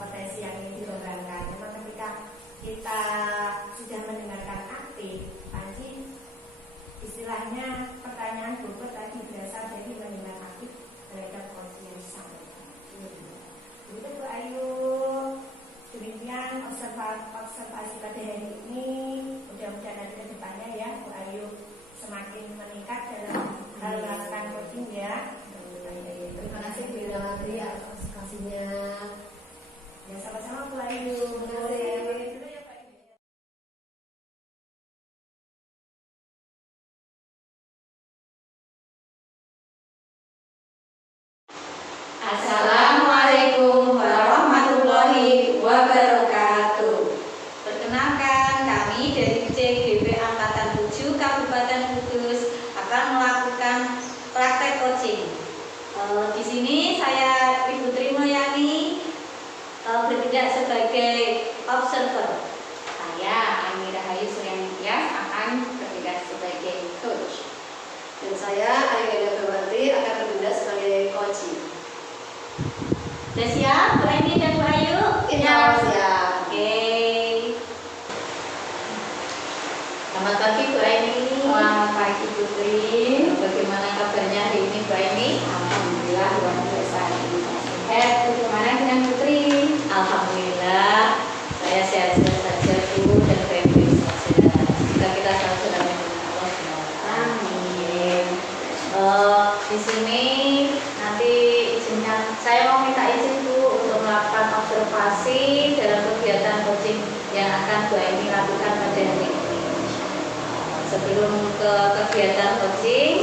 kompetensi yang ingin dikembangkan. Memang ketika kita sudah mendengarkan aktif, nanti istilahnya pertanyaan bobot tadi berasal dari mendengar aktif terhadap kondisi yang disampaikan. Begitu Bu Ayu. Demikian observasi pada hari ini. Mudah-mudahan nanti ke depannya ya Bu Ayu semakin meningkat dalam hal melakukan coaching ya. Terima kasih Bu Indrawati atas kasihnya. Ya sama-sama Bu Ayu. Terima kasih. Assalamualaikum warahmatullahi wabarakatuh. Perkenalkan, kami dari CGP Angkatan 7 Kabupaten Kudus akan melakukan praktek coaching. Di sini saya Ibu Tri Mulyani bertindak sebagai observer. Saya Amira Hayu Suryani Tias akan bertindak sebagai coach. Dan saya Ayu Indrawati akan bertindak sebagai coach. Sudah siap Bu Aini dan Bu Ayu? Insya Allah siap. Oke. Selamat pagi Bu Aini. Selamat pagi Putri. Bagaimana kabarnya hari ini Bu Aini? Alhamdulillah luar biasa sehat. Bagaimana dengan Putri? Alhamdulillah saya sehat-sehat saja Bu dan baik-baik saja. Semoga kita selalu sedang dengan Allah SWT. Amin. Di sini nanti izinkan saya mau minta izin Bu untuk melakukan observasi dalam kegiatan coaching yang akan Bu Aini lakukan pada hari ini. Sebelum ke kegiatan coaching,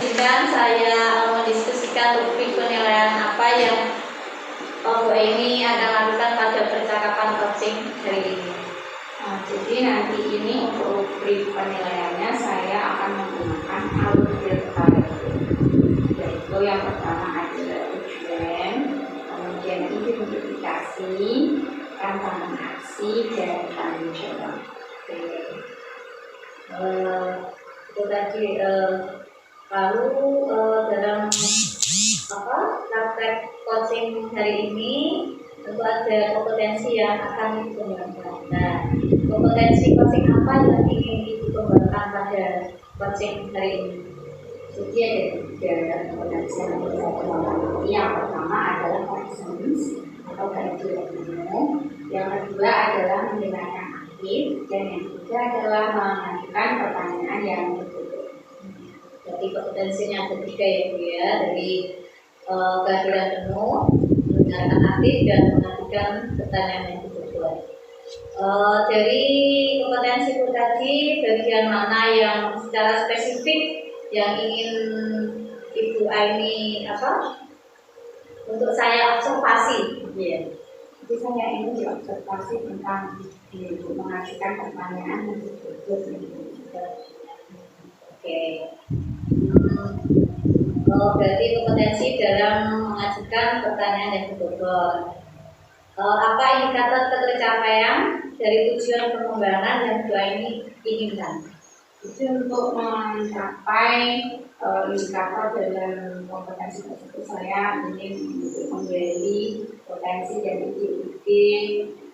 izinkan saya mendiskusikan topik penilaian apa yang Bu Aini akan lakukan pada percakapan coaching hari ini. Jadi nanti ini untuk rubrik penilaiannya saya akan menggunakan alur filter, yaitu yang pertama adalah tujuan, kemudian identifikasi, tantangan aksi, dan tanggung jawab. Itu tadi lalu dalam praktek coaching hari ini tentu ada kompetensi yang akan dikembangkan. Nah, kompetensi coaching apa yang ingin dikembangkan pada coaching hari ini? Jadi ada tiga kompetensi yang bisa dikembangkan. Yang pertama adalah presence atau hadirmu, yang kedua adalah mendengarkan aktif, dan yang ketiga adalah mengajukan pertanyaan yang betul. Jadi kompetensinya ada tiga ya Bu ya, dari kehadiran penuh, mendengarkan aktif, dan mengajukan pertanyaan yang betul. Dari kompetensi itu tadi, bagian mana yang secara spesifik yang ingin Ibu Aini untuk saya observasi? Iya. Jadi saya ingin diobservasi tentang mengajukan pertanyaan yang betul. Oke. Berarti kompetensi dalam mengajukan pertanyaan yang betul. Apa indikator ketercapaian dari tujuan pengembangan yang Bu Aini inginkan? Itu untuk mencapai indikator dalam kompetensi tersebut, saya ingin menggali potensi dari ide-ide,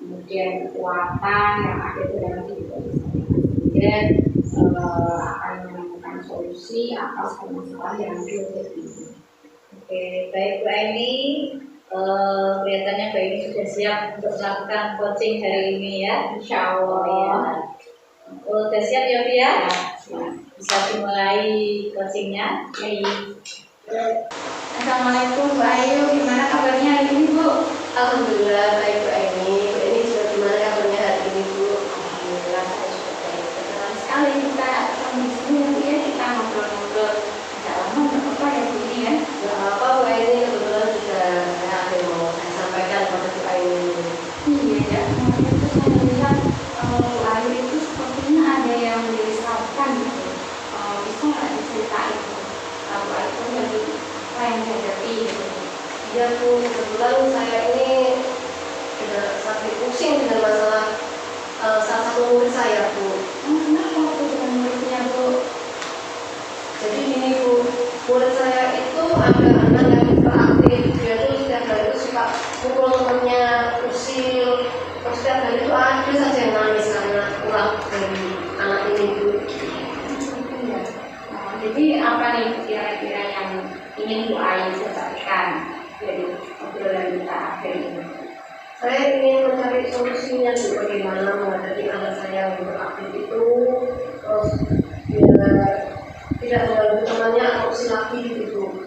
kemudian kekuatan yang ada dalam diri saya, kemudian akan menemukan solusi atas permasalahan yang terjadi. Oke, baik Bu Aini. Kelihatannya Bu Aini sudah siap untuk melakukan coaching hari ini ya. Insya Allah. Ya. Sudah siap ya Bu ya? Ya. Bisa dimulai coachingnya. Baik. Assalamualaikum Bu Ayu, gimana kabarnya hari ini Bu? Alhamdulillah baik Bu Aini. Bu Aini sudah gimana kabarnya hari ini Bu? Alhamdulillah saya juga baik. Senang sekali kita ketemu di sini ya Bu ya, kita ngobrol-ngobrol agak lama nggak apa-apa ya Bu ini ya. Gak apa Bu Aini, kebetulan juga saya ada yang mau saya sampaikan kepada Bu Aini. Iya ya, kemarin itu saya lihat Bu Ayu itu sepertinya ada yang dirisaukan gitu. Bisa nggak diceritain Bu Ayu itu dari apa yang dihadapi gitu? Ya Bu, kebetulan saya ini hari itu ada saja yang nangis karena pulang dari anak ini Bu. Iya. Jadi apa nih kira-kira yang ingin Bu Ayu sampaikan dari obrolan kita hari ini? Saya ingin mencari solusinya Bu, bagaimana menghadapi anak saya yang beraktif itu, terus biar tidak mengganggu temannya atau si laki gitu.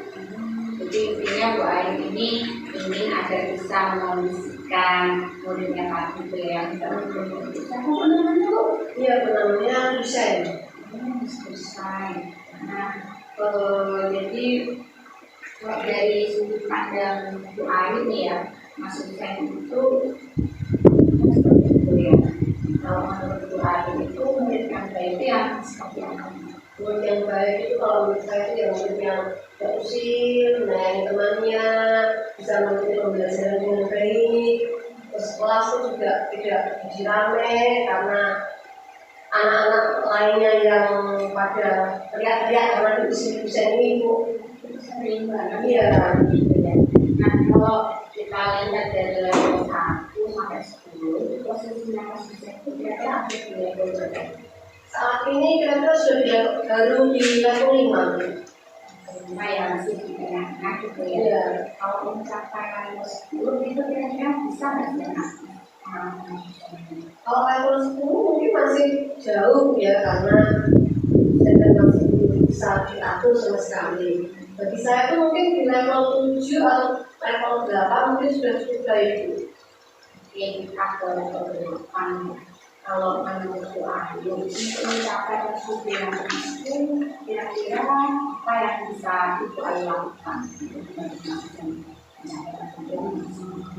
Jadi intinya Bu Ayu ini ingin agar bisa mengondisikan muridnya Pak itu ya. Bisa apa namanya Bu? Iya, namanya desain. Desain. Nah, jadi kalau dari sudut pandang Bu Ayu nih ya, masuk desain itu seperti itu ya. Kalau menurut Bu Ayu itu murid yang baik itu yang seperti apa? Murid yang baik itu kalau menurut saya itu yang murid yang tidak usil, menyayangi temannya, bisa mengikuti pembelajaran dengan baik. Terus kelas itu juga tidak jadi rame karena anak-anak lainnya yang pada teriak-teriak karena diusil-usil ini Bu. Sering banget. Iya. Gitu ya. Nah, kalau kita lihat dari level 1 sampai 10, posisinya posisinya itu kira-kira apa di level berapa? Saat ini kira-kira sudah baru di level 5. Nah, ya masih di tengah-tengah gitu ya. Iya. Kalau mencapai level 10 itu kira-kira bisa nggak sih anak? Kalau level 10 mungkin masih jauh ya karena sedang masih belum bisa diatur sama sekali. Bagi saya itu mungkin di level 7 atau level 8 mungkin sudah cukup baik. Oke, kita ke level 8. Kalau menurut Bu Ayu untuk mencapai level yang itu kira-kira apa yang bisa Ibu Ayu lakukan?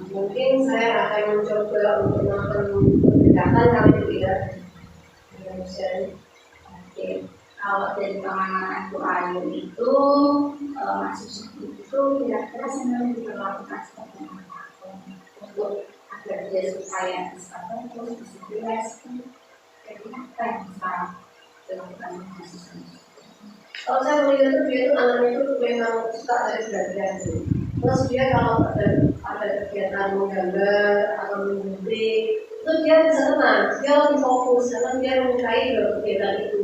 Mungkin saya akan mencoba untuk melakukan pendekatan kali itu ya. Oke, kalau dari pengalaman Bu Ayu itu masuk itu kira-kira sebenarnya diperlakukan seperti apa untuk agar dia supaya bisa fokus, bisa relax, kira-kira apa yang bisa dilakukan khusus? Kalau saya melihat itu dia itu anaknya itu memang suka dari belajar. Terus dia kalau ada kegiatan menggambar atau menggunting itu dia bisa tenang, dia lebih fokus karena dia menyukai kegiatan itu.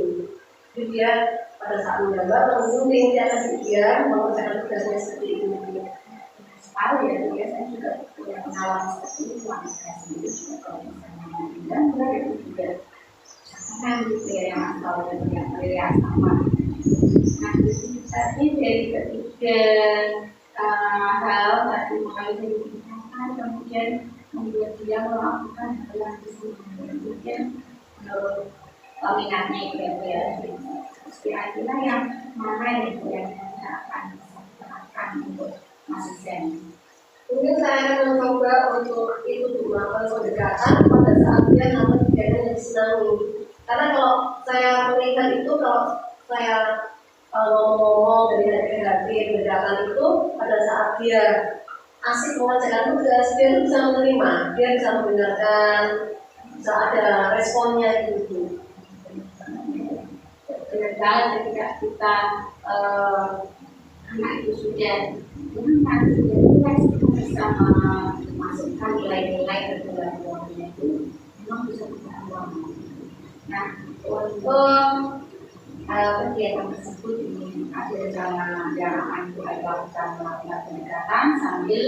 Jadi dia pada saat menggambar atau menggunting dia akan diam mengerjakan tugasnya seperti itu. Sekali ya, biasanya juga punya pengalaman seperti itu, suami saya sendiri juga kalau misalnya dan itu juga kan gitu ya yang asal dari sama. Nah, tadi dari ketiga hal tadi mulai dari tindakan kemudian membuat dia melakukan hal yang kemudian menurut minatnya itu ya kira-kira yang mana yang akan bisa diterapkan untuk asisten. Mungkin saya akan mencoba untuk itu melakukan pendekatan pada saat dia nampak kegiatan yang disenangi. Karena kalau saya melihat itu kalau saya ngomong dari hati ke hati pendekatan itu pada saat dia asik mengerjakan tugas dia itu bisa menerima, dia bisa mendengarkan, bisa ada responnya gitu. Benar ketika kita anak itu sudah nanti kita bisa memasukkan nilai-nilai kekeluargaannya itu memang bisa kita uang. Nah, untuk kegiatan tersebut ini ada rencana itu lakukan melakukan pendekatan sambil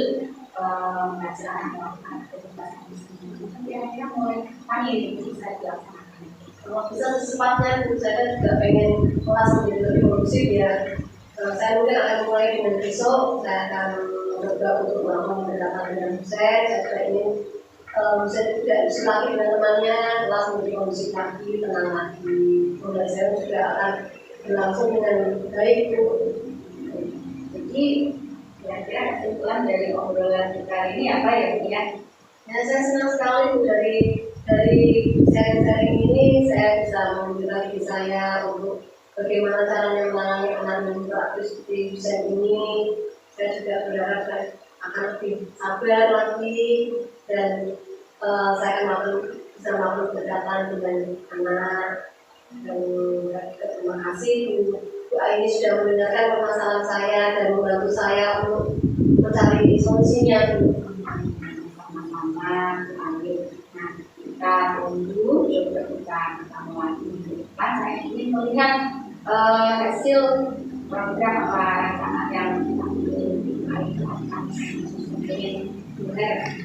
mengajar melakukan aktivitas di sini. Kira-kira mulai kapan ini bisa dilaksanakan? Kalau bisa secepatnya, saya juga pengen kelas menjadi lebih kondusif ya. Saya mungkin akan mulai dengan besok, saya akan mencoba untuk melakukan pendekatan dengan dosen. Saya juga ingin dosen tidak usil lagi dengan temannya, kelas menjadi kondusif lagi, tenang lagi. Pembelajaran juga akan berlangsung dengan baik. Jadi kira-kira kesimpulan dari obrolan kita ini apa ya Bu ya? Ya, saya senang sekali Bu, dari sharing-sharing ini saya bisa menunjukkan diri saya untuk bagaimana caranya menangani anak yang beraktif di desain ini. Saya juga berharap saya akan lebih sabar lagi dan saya akan bisa melakukan pendekatan dengan anak. Dan terima kasih Bu Aini sudah mendengarkan permasalahan saya dan membantu saya untuk mencari solusinya. Sama-sama. Nah, Ayu, ya ketika ketemu lagi minggu depan, saya ingin melihat hasil program apa rencana yang kita ingin lakukan. Ingin dengar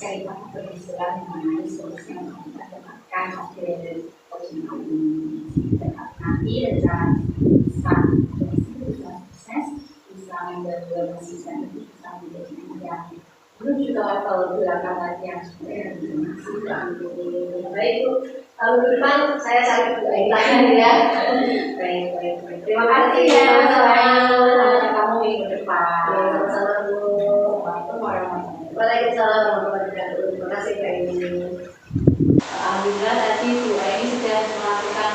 cerita keberhasilan mengenai solusi yang kita dapatkan hasil coaching ini. Nanti rencana bisa sukses, bisa menjadi konsisten, bisa menjadi yang belum juga level belakang lagi yang sebenarnya masih baik itu kalau di depan saya cari lagi ya. Baik. Terima kasih ya sampai kamu minggu depan. Sama-sama Bu. Waalaikumsalam warahmatullahi wabarakatuh. Terima kasih Kak Ini. Alhamdulillah tadi Bu Ayu sudah melakukan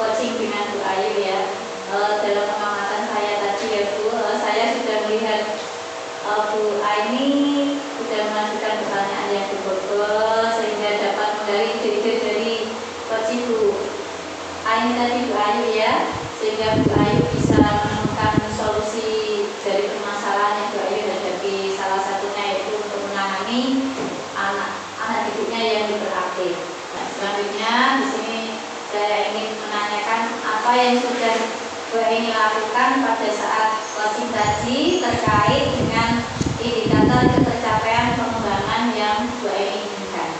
coaching dengan Bu Ayu ya. Dalam pengamatan saya tadi ya Bu, saya sudah melihat Bu Aini sudah mengajukan pertanyaan yang berbobot sehingga dapat menggali ide-ide dari coaching Bu Aini tadi Bu Ayu ya, sehingga Bu Ayu bisa menemukan solusi dari permasalahan yang Bu Ayu hadapi. Salah satunya yaitu untuk menangani anak didiknya yang hiperaktif. Nah, selanjutnya di sini saya ingin menanyakan apa yang sudah Bu Aini lakukan pada saat coaching tadi terkait dengan indikator ketercapaian pengembangan yang Bu Aini inginkan.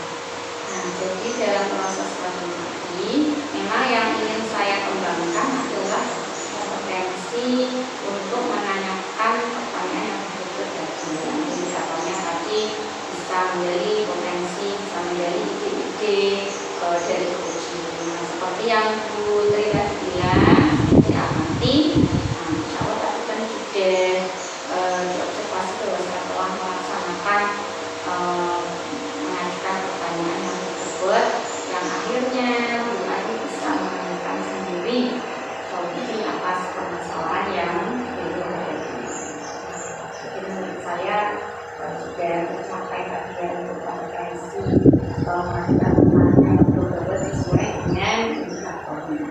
Nah, jadi dalam proses coaching tadi, memang yang ingin saya kembangkan adalah kompetensi untuk menanyakan pertanyaan yang betul tadi. Indikatornya tadi bisa menjadi potensi, bisa menjadi ide-ide dari coaching. Nah, seperti yang Bu Tri tadi bilang, diamati. Nah, insya Allah tadi kan sudah diobservasi bahwa saya telah melaksanakan mengajukan pertanyaan yang tersebut yang akhirnya Bu Adi bisa menemukan sendiri solusi atas permasalahan yang dihadapi. Jadi menurut saya juga tercapai bagian untuk kompetensi mengajukan pertanyaan yang betul-betul sesuai dengan indikatornya.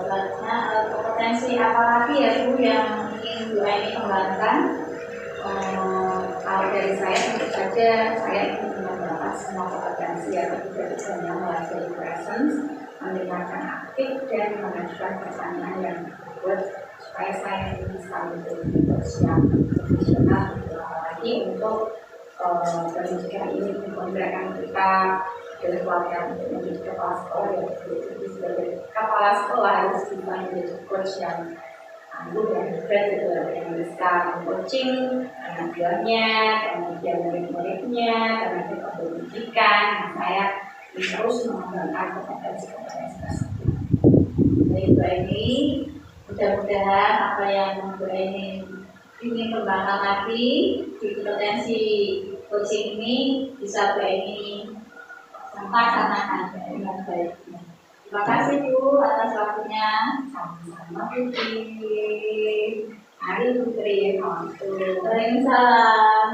Selanjutnya kompetensi apa lagi ya Bu yang ingin Bu Aini kembangkan? Kalau dari saya tentu saja saya ingin mendapat semua kompetensi yang tidak hanya mulai dari presence, mendengarkan aktif dan mengajukan pertanyaan yang buat supaya saya bisa menjadi coach yang profesional, apalagi untuk pendidikan ini memberikan kita dari keluarga untuk menjadi kepala sekolah ya, jadi sebagai kepala sekolah harus bisa menjadi coach yang anggun dan hebat gitu, yang bisa coaching anak-anaknya, kemudian murid-muridnya, tenaga pendidikan. Saya terus mengembangkan kompetensi-kompetensi tersebut. Baik Bu Aini, mudah-mudahan apa yang Bu Aini ingin kembangkan lagi di kompetensi coaching ini bisa Bu Aini laksanakan dengan baik. Terima kasih Bu atas waktunya. Sama-sama Putri. Hari Putri, Waalaikumsalam.